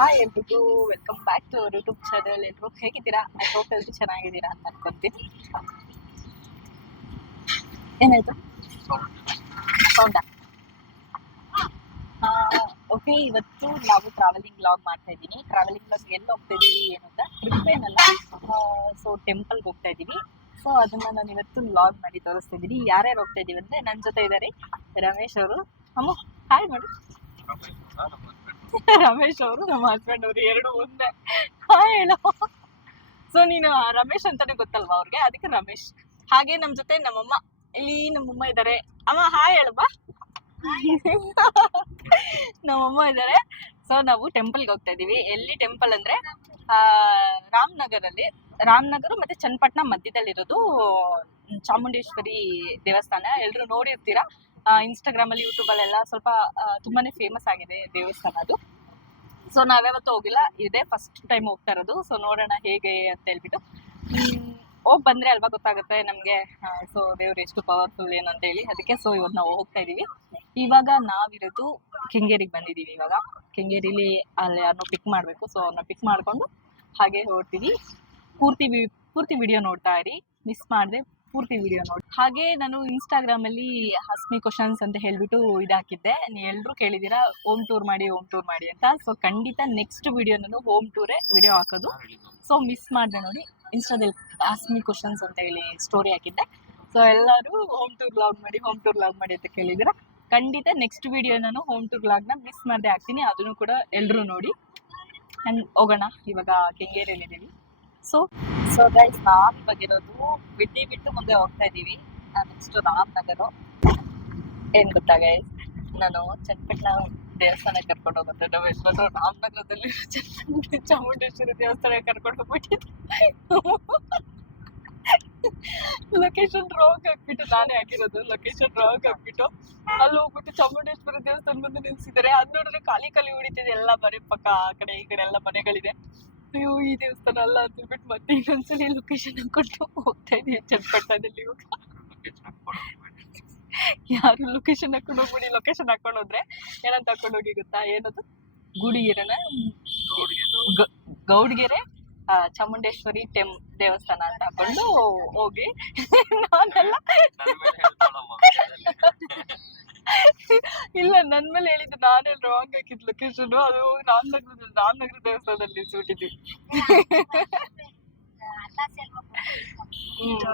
Hi ಎಲ್ರಿಗೂ welcome back to our YouTube channel ಎಲ್ರು ಹೇಗಿದ್ದೀರಾ? ಐ ಹೋಪ್ ಎಲ್ರು ಚೆನ್ನಾಗಿದ್ದೀರಾ ಅಂತ ಅನ್ಕೊತೀನಿ. ಏನಾಯ್ತು? ಸೌಂಡಾ ಓಕೆ ಇವತ್ತು ನಾವು ಟ್ರಾವೆಲಿಂಗ್ ಬ್ಲಾಗ್ ಮಾಡ್ತಾ ಇದ್ದೀನಿ. ಟ್ರಾವೆಲಿಂಗ್ ಬ್ಲಾಗ್ ಎಲ್ಲಿ ಹೋಗ್ತಾ ಇದ್ದೀವಿ ಏನಂತ ಟ್ರಿಪ್ ಏನಲ್ಲ ಸೊ ಟೆಂಪಲ್ಗೆ ಹೋಗ್ತಾ ಇದ್ದೀವಿ. ಸೊ ಅದನ್ನ ನಾನು ಇವತ್ತು ಬ್ಲಾಗ್ ಮಾಡಿ ತೋರಿಸ್ತಾ ಇದ್ದೀನಿ. ಯಾರ್ಯಾರು ಹೋಗ್ತಾ ಇದ್ದೀವಿ ಅಂದರೆ ನನ್ನ ಜೊತೆ ಇದ್ದಾರೆ ರಮೇಶ್ ಅವರು. ಅಮ್ಮ ಹಾಯ್ ಮಾಡಿ ರಮೇಶ್ ಅವರು ನಮ್ಮ ಹಸ್ಬೆಂಡ್ ಅವರು ಎರಡು ಒಂದೇ. ಹೇಳೋ. ಸೊ ನೀನು ರಮೇಶ್ ಅಂತಾನೆ ಗೊತ್ತಲ್ವಾ ಅವ್ರಿಗೆ? ಅದಕ್ಕೆ ರಮೇಶ್. ಹಾಗೆ ನಮ್ ಜೊತೆ ನಮ್ಮಮ್ಮ ಇಲ್ಲಿ ನಮ್ಮಮ್ಮ ಇದ್ದಾರೆ ಅಮ್ಮ ಹಾಯ್ ಹೇಳಮ್ಮ ನಮ್ಮಮ್ಮ ಇದ್ದಾರೆ ಸೊ ನಾವು ಟೆಂಪಲ್ಗೆ ಹೋಗ್ತಾ ಇದೀವಿ ಎಲ್ಲಿ ಟೆಂಪಲ್ ಅಂದ್ರೆ ಆ, ರಾಮನಗರಲ್ಲಿ. ರಾಮನಗರ ಮತ್ತೆ ಚನ್ನಪಟ್ಟಣ ಮಧ್ಯದಲ್ಲಿರೋದು ಚಾಮುಂಡೇಶ್ವರಿ ದೇವಸ್ಥಾನ. ಎಲ್ಲರೂ ನೋಡಿರ್ತೀರಾ? ಇನ್ಸ್ಟಾಗ್ರಾಮ್ ಅಲ್ಲಿ ಯೂಟ್ಯೂಬ್ ಅಲ್ಲೆಲ್ಲ ಸ್ವಲ್ಪ ತುಂಬಾನೇ ಫೇಮಸ್ ಆಗಿದೆ ದೇವಸ್ಥಾನ ಅದು. ಸೊ ನಾವ್ಯಾವತ್ತೂ ಹೋಗಿಲ್ಲ. ಇದೇ ಫಸ್ಟ್ ಟೈಮ್ ಹೋಗ್ತಾ ಇರೋದು. ಸೊ ನೋಡೋಣ ಹೇಗೆ ಅಂತ ಹೇಳ್ಬಿಟ್ಟು. ಹೋಗಿ ಬಂದ್ರೆ ಅಲ್ವಾ ಗೊತ್ತಾಗುತ್ತೆ ನಮಗೆ. ಸೊ ದೇವ್ರು ಎಷ್ಟು ಪವರ್ಫುಲ್ ಏನಂತ ಹೇಳಿ. ಅದಕ್ಕೆ ಸೊ ಇವತ್ತು ನಾವು ಹೋಗ್ತಾ ಇದೀವಿ. ಇವಾಗ ನಾವಿರೋದು ಕೆಂಗೇರಿಗೆ ಬಂದಿದ್ದೀವಿ ಇವಾಗ. ಕೆಂಗೇರಿಲಿ ಅಲ್ಲಿ ಯಾರನ್ನೂ ಪಿಕ್ ಮಾಡಬೇಕು. ಸೊ ಅವ್ರನ್ನ ಪಿಕ್ ಮಾಡ್ಕೊಂಡು ಹಾಗೆ ಹೊರಡ್ತೀವಿ ಪೂರ್ತಿ ಪೂರ್ತಿ ವಿಡಿಯೋ ನೋಡ್ತಾ ಇರಿ. ಮಿಸ್ ಮಾಡದೆ ಪೂರ್ತಿ ವಿಡಿಯೋ ನೋಡಿ. ಹಾಗೆ ನಾನು ಇನ್ಸ್ಟಾಗ್ರಾಮ್ ಅಲ್ಲಿ ಹಸ್ಮಿ ಕ್ವಶನ್ಸ್ ಅಂತ ಹೇಳ್ಬಿಟ್ಟು ಇದಾಕಿದ್ದೆ ನೀವು ಎಲ್ಲರೂ ಕೇಳಿದ್ದೀರಾ? ಹೋಮ್ ಟೂರ್ ಮಾಡಿ ಹೋಮ್ ಟೂರ್ ಮಾಡಿ ಅಂತ. ಸೊ ಖಂಡಿತ ನೆಕ್ಸ್ಟ್ ವಿಡಿಯೋ ನಾನು ಹೋಮ್ ಟೂರೇ ವಿಡಿಯೋ ಹಾಕೋದು. ಸೊ ಮಿಸ್ ಮಾಡಿದೆ ನೋಡಿ. ಇನ್ಸ್ಟಾದಲ್ಲಿ ಹಸ್ಮಿ ಕ್ವಶನ್ಸ್ ಅಂತ ಹೇಳಿ ಸ್ಟೋರಿ ಹಾಕಿದ್ದೆ. ಸೊ ಎಲ್ಲರೂ ಹೋಮ್ ಟೂರ್ ಲಾಗ್ ಮಾಡಿ ಹೋಮ್ ಟೂರ್ ಲಾಗ್ ಮಾಡಿ ಅಂತ ಕೇಳಿದ್ದೀರಾ? ಖಂಡಿತ ನೆಕ್ಸ್ಟ್ ವಿಡಿಯೋ ನಾನು ಹೋಮ್ ಟೂರ್ ಲಾಗ್ನ ಮಿಸ್ ಮಾಡದೆ ಹಾಕ್ತೀನಿ. ಅದನ್ನು ಕೂಡ ಎಲ್ಲರೂ ನೋಡಿ. ಹೋಗೋಣ. ಇವಾಗ ಕೆಂಗೇರಿಯಲ್ಲಿದ್ದೀವಿ. ಸೊ ಸೊ ಗೈಸ್ ನಾವು ಇವಾಗಿರೋದು ಬಿಟ್ಟಿ ಬಿಟ್ಟು ಮುಂದೆ ಹೋಗ್ತಾ ಇದ್ದೀವಿ ನೆಕ್ಸ್ಟ್ ರಾಮನಗರ. ಏನು ಗೊತ್ತಾ ಗೈಸ್ ನಾನು ಚಟ್ಪಟ್ಲ ದೇವಸ್ಥಾನ ಕರ್ಕೊಂಡು ಹೋಗುತ್ತೆ ನಾವು ರಾಮನಗರದಲ್ಲಿ ಚಾಮುಂಡೇಶ್ವರಿ ದೇವಸ್ಥಾನ ಕರ್ಕೊಂಡು ಹೋಗ್ಬಿಟ್ಟಿದ್ದೆ. ಲೊಕೇಶನ್ ರಾಂಗ್ ಹಾಕ್ಬಿಟ್ಟು ನಾನೇ ಹಾಕಿರೋದು ಲೊಕೇಶನ್ ರಾಂಗ್ ಹಾಕ್ಬಿಟ್ಟು ಅಲ್ಲಿ ಹೋಗ್ಬಿಟ್ಟು ಚಾಮುಂಡೇಶ್ವರಿ ದೇವಸ್ಥಾನ ಮುಂದೆ ನಿಲ್ಸಿದ್ದಾರೆ. ಅದ್ ನೋಡಿದ್ರೆ ಖಾಲಿ ಖಾಲಿ ಹೊಡಿತಿದೆ ಎಲ್ಲ ಬರೀ ಪಕ್ಕ ಆ ಕಡೆ ಈ ಕಡೆ ಎಲ್ಲ ಮನೆಗಳಿದೆ. ಅಯ್ಯೋ ಈ ದೇವಸ್ಥಾನ ಅಲ್ಲ ಅಂತ ಹೇಳ್ಬಿಟ್ಟು ಮತ್ತೆ ಇನ್ನೊಂದ್ಸಲಿ ಲೊಕೇಶನ್ ಹಾಕೊಂಡು ಹೋಗ್ತಾ ಇದೀನಿ ಚನ್ನಪಟ್ಟಣದಲ್ಲಿ ಇವಾಗ. ಯಾರು ಲೊಕೇಶನ್ ಹಾಕೊಂಡು ಹೋಗ್ಬಿಡಿ ಲೊಕೇಶನ್ ಹಾಕೊಂಡು ಹೋದ್ರೆ ಏನಂತ ಹಾಕೊಂಡು ಹೋಗಿ ಗೊತ್ತಾ? ಏನದು? ಗುಡಿಗೆರೆನ? ಗೌಡಿಗೆರೆ. ಗೌಡ್ಗೆರೆ ಚಾಮುಂಡೇಶ್ವರಿ ಟೆಂ ದೇವಸ್ಥಾನ ಅಂತ ಹಾಕೊಂಡು ಹೋಗಿ. ನಾನೆಲ್ಲ ಇಲ್ಲ, ನನ್ ಮೇಲೆ ಹೇಳಿದ್ದು ನಾನೇ ರಾಂಗ್ ಹಾಕಿದ್ ಲೊಕೇಶನ್ ಅದು ರಾಮನಗರ ರಾಮನಗರ ದೇವಸ್ಥಾನದಲ್ಲಿ ಸೂಟಿದ್ವಿ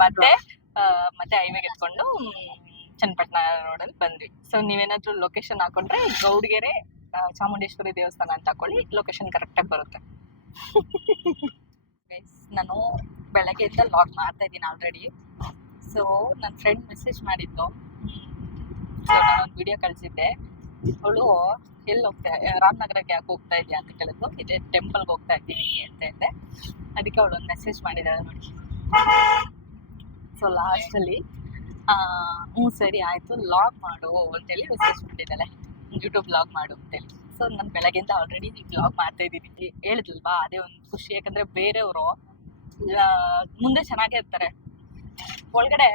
ಮತ್ತೆ ಮತ್ತೆ ಹೈವೇ ಎತ್ಕೊಂಡು ಚನ್ನಪಟ್ಟಣ ರೋಡಲ್ಲಿ ಬಂದ್ವಿ. ಸೊ ನೀವೇನಾದ್ರೂ ಲೊಕೇಶನ್ ಹಾಕೊಂಡ್ರೆ ಗೌಡ್ಗೆರೆ ಚಾಮುಂಡೇಶ್ವರಿ ದೇವಸ್ಥಾನ ಅಂತ ಹಾಕೊಳ್ಳಿ. ಲೊಕೇಶನ್ ಕರೆಕ್ಟಾಗಿ ಬರುತ್ತೆ. ನಾನು ಬೆಳಗ್ಗೆಯಿಂದ ಲಾಗ್ ಮಾಡ್ತಾ ಇದ್ದೀನಿ ಆಲ್ರೆಡಿ ಸೊ ನನ್ನ ಫ್ರೆಂಡ್ ಮೆಸೇಜ್ ಮಾಡಿದ್ದು. ನಾನೊಂದು ವಿಡಿಯೋ ಕಳಿಸಿದ್ದೆ. ಅವಳು, ಎಲ್ಲಿ ಹೋಗ್ತಾ ರಾಮನಗರಕ್ಕೆ ಯಾಕೆ ಹೋಗ್ತಾ ಇದೆಯಾ? ಅಂತ ಕೇಳಿದ್ರು ಇದೇ ಟೆಂಪಲ್ಗೆ ಹೋಗ್ತಾ ಇದ್ದೀನಿ, ಅಂತ ಹೇಳಿದೆ. ಅದಕ್ಕೆ ಅವಳು ಒಂದು ಮೆಸೇಜ್ ಮಾಡಿದ್ದಾಳೆ ನೋಡಿ. ಸೊ ಲಾಸ್ಟಲ್ಲಿ ಹ್ಞೂ ಸರಿ, ಆಯಿತು ಲಾಗ್ ಮಾಡು ಅಂತೇಳಿ ಮೆಸೇಜ್ ಮಾಡಿದ್ದಾಳೆ ಯೂಟ್ಯೂಬ್ ಲಾಗ್ ಮಾಡು ಅಂತೇಳಿ ಸೊ ನಾನು ಬೆಳಗ್ಗೆಯಿಂದ ಆಲ್ರೆಡಿ ಬ್ಲಾಗ್ ಮಾಡ್ತಾ ಇದ್ದೀನಿ ಹೇಳಿದ್ಲ್ವಾ ಅದೇ ಒಂದು ಖುಷಿ. ಯಾಕಂದರೆ ಬೇರೆಯವರು ಮುಂದೆ ಚೆನ್ನಾಗೇ ಇರ್ತಾರೆ. ಒಳಗಡೆ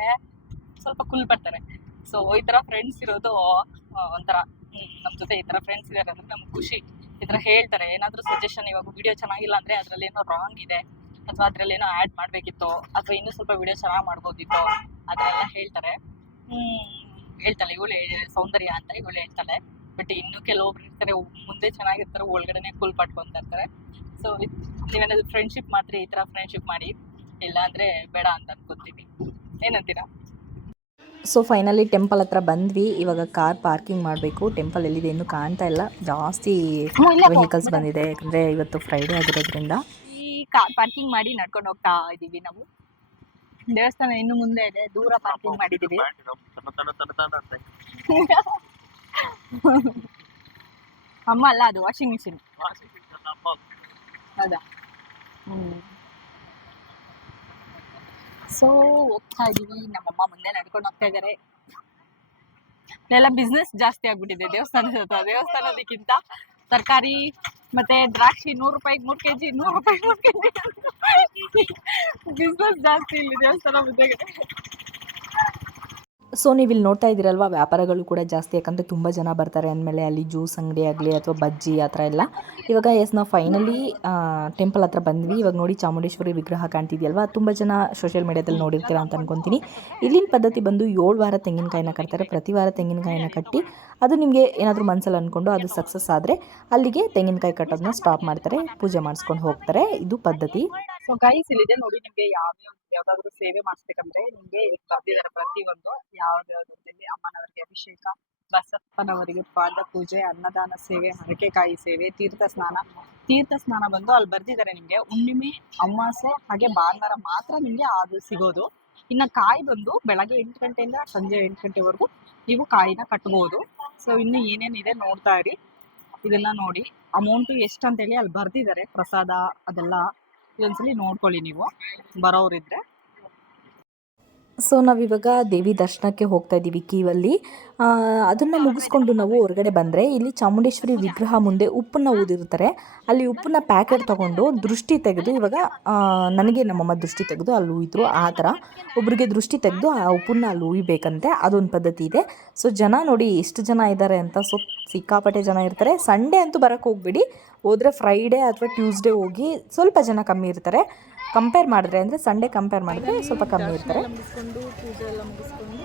ಸ್ವಲ್ಪ ಕುಲ್ ಬರ್ತಾರೆ. ಸೊ ಈ ಥರ ಫ್ರೆಂಡ್ಸ್ ಇರೋದು ಒಂಥರ ನಮ್ಮ ಜೊತೆ ಈ ಥರ ಫ್ರೆಂಡ್ಸ್ ಇದ್ದಾರೆ ಅಂದ್ರೆ ನಮ್ಗೆ ಖುಷಿ. ಈ ಥರ ಹೇಳ್ತಾರೆ, ಏನಾದರೂ ಸಜೆಷನ್ ಇವಾಗ ವಿಡಿಯೋ ಚೆನ್ನಾಗಿಲ್ಲ ಅಂದರೆ ಅದರಲ್ಲಿ ಏನೋ ರಾಂಗ್ ಇದೆ. ಅಥವಾ ಅದರಲ್ಲಿ ಏನೋ ಆ್ಯಡ್ ಮಾಡಬೇಕಿತ್ತು, ಅಥವಾ ಇನ್ನೂ ಸ್ವಲ್ಪ ವಿಡಿಯೋ ಚೆನ್ನಾಗಿ ಮಾಡ್ಬೋದಿತ್ತು ಅದನ್ನೆಲ್ಲ ಹೇಳ್ತಾರೆ. ಹೇಳ್ತಾಳೆ, ಇವಳು ಸೌಂದರ್ಯ ಅಂತ ಇವಳು ಹೇಳ್ತಾಳೆ. ಬಟ್ ಇನ್ನು ಕೆಲವೊಬ್ರು ಇರ್ತಾರೆ ಮುಂದೆ ಚೆನ್ನಾಗಿರ್ತಾರೆ, ಒಳಗಡೆನೆ ಕೂಲ್ ಪಟ್ಕೊಂತ ಇರ್ತಾರೆ. ಸೊ ನೀವೇನಾದ್ರು ಫ್ರೆಂಡ್ಶಿಪ್ ಮಾಡ್ತೀರಿ, ಈ ಥರ ಫ್ರೆಂಡ್ಶಿಪ್ ಮಾಡಿ? ಇಲ್ಲ ಅಂದರೆ ಬೇಡ ಅಂತ ಅನ್ಕೋತೀವಿ ಏನಂತೀರಾ? ಸೊ ಫೈನಲಿ ಟೆಂಪಲ್ ಹತ್ರ ಬಂದ್ವಿ. ಇವಾಗ ಕಾರ್ ಪಾರ್ಕಿಂಗ್ ಮಾಡಬೇಕು. ಟೆಂಪಲ್ ಎಲ್ಲಿದೆ ಇನ್ನು ಕಾಣ್ತಾ ಇಲ್ಲ. ಜಾಸ್ತಿ ವೆಹಿಕಲ್ಸ್ ಬಂದಿದೆ. ಯಾಕಂದ್ರೆ ಇವತ್ತು ಫ್ರೈಡೇ ಆಗಿರೋದ್ರಿಂದ. ಈ ಕಾರ್ ಪಾರ್ಕಿಂಗ್ ಮಾಡಿ ನಡ್ಕೊಂಡು ಹೋಗ್ತಾ ಇದೀವಿ ನಾವು. ದೇವಸ್ಥಾನ ಇನ್ನು ಮುಂದೆ ಇದೆ. ದೂರ ಪಾರ್ಕಿಂಗ್ ಮಾಡಿದೀವಿ. ಅಮ್ಮ ಅಲ್ಲ ಅದು ವಾಷಿಂಗ್ ಮಿಷಿನ್ ಹೌದಾ? ಹ್ಮ್. ಸೊ ಹೋಗ್ತಾ ಇದೀವಿ. ನಮ್ಮಮ್ಮ ಮುಂದೆ ನಡ್ಕೊಂಡು ಹೋಗ್ತಾ ಇದಾರೆ. ಎಲ್ಲ ಬಿಸ್ನೆಸ್ ಜಾಸ್ತಿ ಆಗ್ಬಿಟ್ಟಿದೆ. ದೇವಸ್ಥಾನದ, ದೇವಸ್ಥಾನದಕ್ಕಿಂತ ತರಕಾರಿ ಮತ್ತೆ ದ್ರಾಕ್ಷಿ ನೂರು ರೂಪಾಯಿಗೆ ಮೂರು ಕೆಜಿ ನೂರು ರೂಪಾಯಿ, ಮೂರು ಬಿಸ್ನೆಸ್ ಜಾಸ್ತಿ ಇಲ್ಲಿ ದೇವಸ್ಥಾನ ಮುಂದೆಗಡೆ ಸೊ ನೀವು ನೋಡ್ತಾ ಇದ್ದೀರಲ್ವ, ವ್ಯಾಪಾರಗಳು ಕೂಡ ಜಾಸ್ತಿ, ಯಾಕಂದರೆ ತುಂಬ ಜನ ಬರ್ತಾರೆ ಅಂದಮೇಲೆ ಅಲ್ಲಿ ಜ್ಯೂಸ್ ಅಂಗಡಿ ಆಗಲಿ ಅಥವಾ ಬಜ್ಜಿ ಆ ಥರ ಎಲ್ಲ. ಇವಾಗ ಎಸ್ ನಾವು ಫೈನಲಿ ಟೆಂಪಲ್ ಹತ್ರ ಬಂದ್ವಿ. ಇವಾಗ ನೋಡಿ ಚಾಮುಂಡೇಶ್ವರಿ ವಿಗ್ರಹ ಕಾಣ್ತಿದೆಯಲ್ವ? ತುಂಬ ಜನ ಸೋಷಿಯಲ್ ಮೀಡಿಯಾದಲ್ಲಿ ನೋಡಿರ್ತೀರ ಅಂತ ಅನ್ಕೊತೀನಿ. ಇಲ್ಲಿನ ಪದ್ಧತಿ ಬಂದು ಏಳು ವಾರ ತೆಂಗಿನಕಾಯಿನ ಕಟ್ತಾರೆ. ಪ್ರತಿ ವಾರ ತೆಂಗಿನಕಾಯಿನ ಕಟ್ಟಿ, ಅದು ನಿಮಗೆ ಏನಾದರೂ ಮನಸ್ಸಲ್ಲಿ ಅಂದ್ಕೊಂಡು ಅದು ಸಕ್ಸಸ್ ಆದರೆ ಅಲ್ಲಿಗೆ ತೆಂಗಿನಕಾಯಿ ಕಟ್ಟೋದನ್ನ ಸ್ಟಾಪ್ ಮಾಡ್ತಾರೆ, ಪೂಜೆ ಮಾಡಿಸ್ಕೊಂಡು ಹೋಗ್ತಾರೆ. ಇದು ಪದ್ಧತಿ. ಸೊ ಗೈಸ್ ಇಲ್ಲಿದೆ ನೋಡಿ ನಿಮಗೆ ಯಾವ್ಯಾವ ಯಾವ್ದಾದ್ರು ಸೇವೆ ಮಾಡಿಸ್ಬೇಕಂದ್ರೆ ನಿಮ್ಗೆ ಬರ್ದಿದ್ದಾರೆ ಪ್ರತಿಯೊಂದು. ಯಾವ್ದಾವ್ದಲ್ಲಿ ಅಮ್ಮನವರಿಗೆ ಅಭಿಷೇಕ, ಬಸಪ್ಪನವರಿಗೆ ಪಾದ ಪೂಜೆ, ಅನ್ನದಾನ ಸೇವೆ, ಹರಕೆಕಾಯಿ ಸೇವೆ, ತೀರ್ಥ ಸ್ನಾನ. ತೀರ್ಥ ಸ್ನಾನ ಬಂದು ಅಲ್ಲಿ ಬರ್ದಿದ್ದಾರೆ ನಿಮ್ಗೆ. ಹುಣ್ಣಿಮೆ ಅಮಾಸೆ ಹಾಗೆ ಭಾನುವಾರ ಮಾತ್ರ ನಿಮ್ಗೆ ಅದು ಸಿಗೋದು. ಇನ್ನ ಕಾಯಿ ಬಂದು ಬೆಳಗ್ಗೆ ಎಂಟು ಗಂಟೆಯಿಂದ ಸಂಜೆ ಎಂಟು ಗಂಟೆವರೆಗೂ ನೀವು ಕಾಯಿನ ಕಟ್ಬೋದು. ಸೊ ಇನ್ನು ಏನೇನಿದೆ ನೋಡ್ತಾ ಇರಿ. ಇದೆಲ್ಲ ನೋಡಿ. ಅಮೌಂಟು ಎಷ್ಟು ಅಂತೇಳಿ ಅಲ್ಲಿ ಬರ್ದಿದ್ದಾರೆ ಪ್ರಸಾದ ಅದೆಲ್ಲ. ಇದೊಂದ್ಸಲಿ ನೋಡ್ಕೊಳ್ಳಿ ನೀವು. ಬರೋರಿದ್ರೆ ಸೊ, ನಾವಿವಾಗ ದೇವಿ ದರ್ಶನಕ್ಕೆ ಹೋಗ್ತಾ ಇದ್ದೀವಿ ಕೀವಲ್ಲಿ. ಅದನ್ನು ಮುಗಿಸ್ಕೊಂಡು ನಾವು ಹೊರಗಡೆ ಬಂದರೆ ಇಲ್ಲಿ ಚಾಮುಂಡೇಶ್ವರಿ ವಿಗ್ರಹ ಮುಂದೆ ಉಪ್ಪನ್ನು ಊದಿರ್ತಾರೆ ಅಲ್ಲಿ ಉಪ್ಪನ್ನ ಪ್ಯಾಕೆಟ್ ತೊಗೊಂಡು ದೃಷ್ಟಿ ತೆಗೆದು ಇವಾಗ ನನಗೆ ನಮ್ಮಮ್ಮ ದೃಷ್ಟಿ ತೆಗೆದು ಅಲ್ಲಿ ಉಯ್ದರು ಆ ಥರ. ಒಬ್ರಿಗೆ ದೃಷ್ಟಿ ತೆಗೆದು ಆ ಉಪ್ಪನ್ನ ಅಲ್ಲಿ ಉಯ್ಬೇಕಂತೆ ಅದೊಂದು ಪದ್ಧತಿ ಇದೆ. ಸೊ, ಜನ ನೋಡಿ ಎಷ್ಟು ಜನ ಇದ್ದಾರೆ ಅಂತ ಸೊ, ಸಿಕ್ಕಾಪಟ್ಟೆ ಜನ ಇರ್ತಾರೆ. ಸಂಡೇ ಅಂತೂ ಬರೋಕ್ಕೆ ಹೋಗ್ಬಿಡಿ. ಹೋದರೆ ಫ್ರೈಡೇ ಅಥವಾ ಟ್ಯೂಸ್ಡೇ ಹೋಗಿ ಸ್ವಲ್ಪ ಜನ ಕಮ್ಮಿ ಇರ್ತಾರೆ. ಕಂಪೇರ್ ಮಾಡಿದ್ರೆ ಅಂದರೆ ಸಂಡೇ ಕಂಪೇರ್ ಮಾಡಿದ್ರೆ ಸ್ವಲ್ಪ ಕಮ್ಮಿ ಇರ್ತಾರೆ ಮುಗಿಸ್ಕೊಂಡು ಪೂಜೆ ಎಲ್ಲ ಮುಗಿಸ್ಕೊಂಡು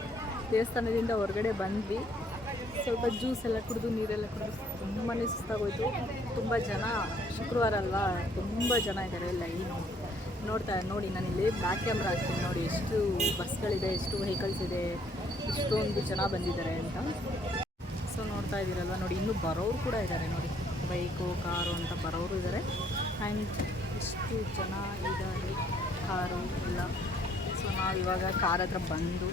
ದೇವಸ್ಥಾನದಿಂದ ಹೊರಗಡೆ ಬಂದ್ವಿ. ಸ್ವಲ್ಪ ಜ್ಯೂಸ್ ಎಲ್ಲ ಕುಡಿದು ನೀರೆಲ್ಲ ಕುಡಿದು ತುಂಬಾ ಸುಸ್ತಾಗೋಯ್ತು. ತುಂಬ ಜನ ಶುಕ್ರವಾರ ಅಲ್ವಾ ತುಂಬ ಜನ ಇದ್ದಾರೆ ಲೈನು ನೋಡ್ತಾ ನೋಡಿ ನಾನು ಇಲ್ಲಿ ಬ್ಯಾಕ್ ಕ್ಯಾಮ್ರಾ ಹಾಕ್ತೀನಿ ನೋಡಿ ಎಷ್ಟು ಬಸ್ಗಳಿದೆ ಎಷ್ಟು ವೆಹಿಕಲ್ಸ್ ಇದೆ ಎಷ್ಟೊಂದು ಜನ ಬಂದಿದ್ದಾರೆ ಅಂತ. ಸೊ ನೋಡ್ತಾ ಇದ್ದೀರಲ್ವ ನೋಡಿ ಇನ್ನೂ ಬರೋರು ಕೂಡ ಇದ್ದಾರೆ ನೋಡಿ. ಬೈಕು, ಕಾರು ಅಂತ ಬರೋರು ಇದ್ದಾರೆ ಆ್ಯಂಡ್ ಇಷ್ಟು ಜನ ಇದ್ದಾರೆ. ಕಾರು ಎಲ್ಲ ಸೊ ನಾವು ಇವಾಗ ಕಾರ್ ಹತ್ರ ಬಂದು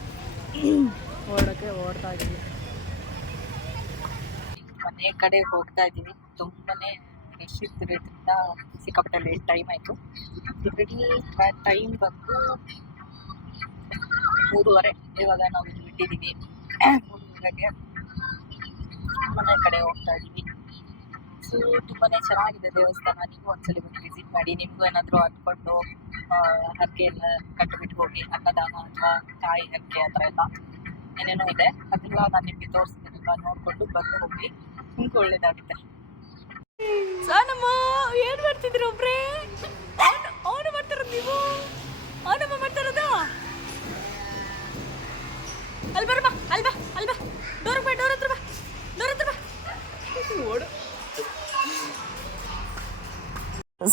ಓಡೋಕ್ಕೆ ಓಡ್ತಾ ಇದ್ದೀವಿ. ಮನೆ ಕಡೆ ಹೋಗ್ತಾ ಇದ್ದೀವಿ ತುಂಬಾ ರಶ್ ಇರ್ತಿರೋದ್ರಿಂದ ಸಿಕ್ಕಾಪಟ್ಟೆ ಲೇಟ್ ಟೈಮ್ ಆಯಿತು. ಟೈಮ್ ಬಂದು ಮೂರುವರೆ. ಇವಾಗ ನಾವು ಬಿಟ್ಟಿದ್ದೀವಿ. ಮನೆ ಕಡೆ ಹೋಗ್ತಾ ಇದ್ದೀವಿ. ಸೊ ತುಂಬಾನೇ ಚೆನ್ನಾಗಿದೆ. ದೇವಸ್ಥಾನ ನೀವು ಒಂದ್ಸಲಿ ಬಂದು ವಿಸಿಟ್ ಮಾಡಿ, ನಿಮಗೂ ಏನಾದರೂ ಹತ್ಕೊಂಡು ಹರಕೆ ಎಲ್ಲ ಕಟ್ಬಿಟ್ಟು ಹೋಗಿ, ಅನ್ನದಾನ ಅಥವಾ ಕಾಯಿ ಹರಕೆ ಆ ಥರ ಎಲ್ಲ ಏನೇನೋ ಇದೆ, ಅದೆಲ್ಲ ನಾನು ನಿಮಗೆ ತೋರಿಸ್ತೀನಲ್ಲ ನೋಡ್ಕೊಂಡು ಬಂದು ಹೋಗಿ, ನಿಮ್ಗೆ ಒಳ್ಳೇದಾಗುತ್ತೆ. ಸಾನಮ್ಮ, ಏನು ಮಾಡ್ತಿದ್ರಿ ಒಬ್ರೆ? ಅವನು ಬರ್ತಾರ ನೀವು? ಅವನಮ್ಮ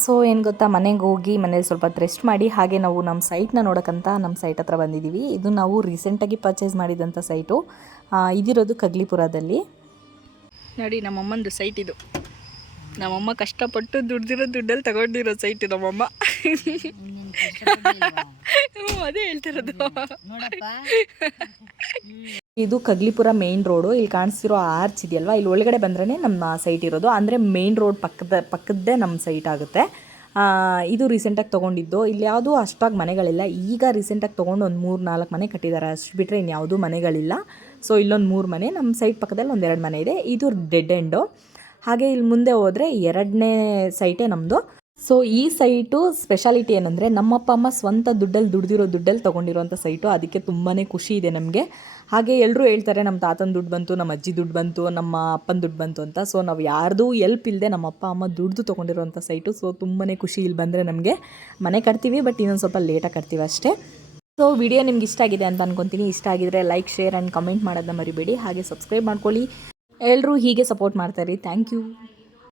ಸೊ ಏನು ಗೊತ್ತಾ? ಮನೆಗೆ ಹೋಗಿ ಮನೇಲಿ ಸ್ವಲ್ಪ ರೆಸ್ಟ್ ಮಾಡಿ ಹಾಗೆ ನಾವು ನಮ್ಮ ಸೈಟ್ನ ನೋಡೋಕ್ಕಂತ ನಮ್ಮ ಸೈಟ್ ಹತ್ರ ಬಂದಿದ್ದೀವಿ ಇದು ನಾವು ರೀಸೆಂಟಾಗಿ ಪರ್ಚೇಸ್ ಮಾಡಿದಂಥ ಸೈಟು ಇದಿರೋದು ಕಗ್ಲಿಪುರದಲ್ಲಿ. ನೋಡಿ ನಮ್ಮಮ್ಮಂದು ಸೈಟ್ ಇದು. ನಮ್ಮಮ್ಮ ಕಷ್ಟಪಟ್ಟು ದುಡ್ದಿರೋ ದುಡ್ಡಲ್ಲಿ ತಗೊಂಡಿರೋ ಸೈಟ್ ನಮ್ಮಮ್ಮ. ಅದೇ ಹೇಳ್ತಿರೋದು. ಇದು ಕಗ್ಲಿಪುರ ಮೇನ್ ರೋಡು ಇಲ್ಲಿ ಕಾಣಿಸ್ತಿರೋ ಆರ್ಚ್ ಇದೆಯಲ್ವಾ? ಇಲ್ಲಿ ಒಳಗಡೆ ಬಂದ್ರೇ ನಮ್ಮ ಸೈಟ್ ಇರೋದು. ಅಂದರೆ ಮೇನ್ ರೋಡ್ ಪಕ್ಕದ, ಪಕ್ಕದ್ದೇ ನಮ್ಮ ಸೈಟ್ ಆಗುತ್ತೆ. ಇದು ರೀಸೆಂಟಾಗಿ ತೊಗೊಂಡಿದ್ದು. ಇಲ್ಲಿ ಯಾವುದೂ ಅಷ್ಟಾಗಿ ಮನೆಗಳಿಲ್ಲ. ಈಗ ರೀಸೆಂಟಾಗಿ ತೊಗೊಂಡು ಒಂದು ಮೂರು ನಾಲ್ಕು ಮನೆ ಕಟ್ಟಿದ್ದಾರೆ ಅಷ್ಟು ಬಿಟ್ಟರೆ ಇನ್ಯಾವುದೂ ಮನೆಗಳಿಲ್ಲ. ಸೊ ಇಲ್ಲೊಂದು ಮೂರು ಮನೆ. ನಮ್ಮ ಸೈಟ್ ಪಕ್ಕದಲ್ಲಿ ಒಂದೆರಡು ಮನೆ ಇದೆ. ಇದು ಡೆಡ್ ಎಂಡು ಹಾಗೆ ಇಲ್ಲಿ ಮುಂದೆ ಹೋದರೆ ಎರಡನೇ ಸೈಟೇ ನಮ್ಮದು ಸೊ ಈ ಸೈಟು ಸ್ಪೆಷಾಲಿಟಿ ಏನಂದರೆ ನಮ್ಮಪ್ಪ ಅಮ್ಮ ಸ್ವಂತ ದುಡ್ಡಲ್ಲಿ ದುಡ್ದಿರೋ ದುಡ್ಡಲ್ಲಿ ತೊಗೊಂಡಿರೋಂಥ ಸೈಟು. ಅದಕ್ಕೆ ತುಂಬಾ ಖುಷಿ ಇದೆ ನಮಗೆ. ಹಾಗೆ ಎಲ್ಲರೂ ಹೇಳ್ತಾರೆ, ನಮ್ಮ ತಾತನ ದುಡ್ಡು ಬಂತು, ನಮ್ಮ ಅಜ್ಜಿ ದುಡ್ಡು ಬಂತು, ನಮ್ಮ ಅಪ್ಪನ ದುಡ್ಡು ಬಂತು ಅಂತ. ಸೊ ನಾವು ಯಾರ್ದೂ ಎಲ್ಪ್ ಇಲ್ಲದೆ ನಮ್ಮ ಅಪ್ಪ ಅಮ್ಮ ದುಡ್ದು ತೊಗೊಂಡಿರೋಂಥ ಸೈಟು. ಸೊ ತುಂಬಾ ಖುಷಿ ಇಲ್ಲಿ ಬಂದರೆ ನಮಗೆ. ಮನೆ ಕಟ್ತೀವಿ, ಬಟ್ ಇನ್ನೊಂದು ಸ್ವಲ್ಪ ಲೇಟಾಗಿ ಕಟ್ತೀವಿ ಅಷ್ಟೇ. ಸೊ ವಿಡಿಯೋ ನಿಮ್ಗೆ ಇಷ್ಟ ಆಗಿದೆ ಅಂತ ಅನ್ಕೊತೀನಿ. ಇಷ್ಟ ಆಗಿದ್ರೆ ಲೈಕ್ ಶೇರ್ ಆ್ಯಂಡ್ ಕಮೆಂಟ್ ಮಾಡೋದನ್ನ ಮರಿಬೇಡಿ. ಹಾಗೆ ಸಬ್ಸ್ಕ್ರೈಬ್ ಮಾಡ್ಕೊಳ್ಳಿ. ಎಲ್ಲರೂ ಹೀಗೆ ಸಪೋರ್ಟ್ ಮಾಡ್ತಾರೆ ಥ್ಯಾಂಕ್ ಯು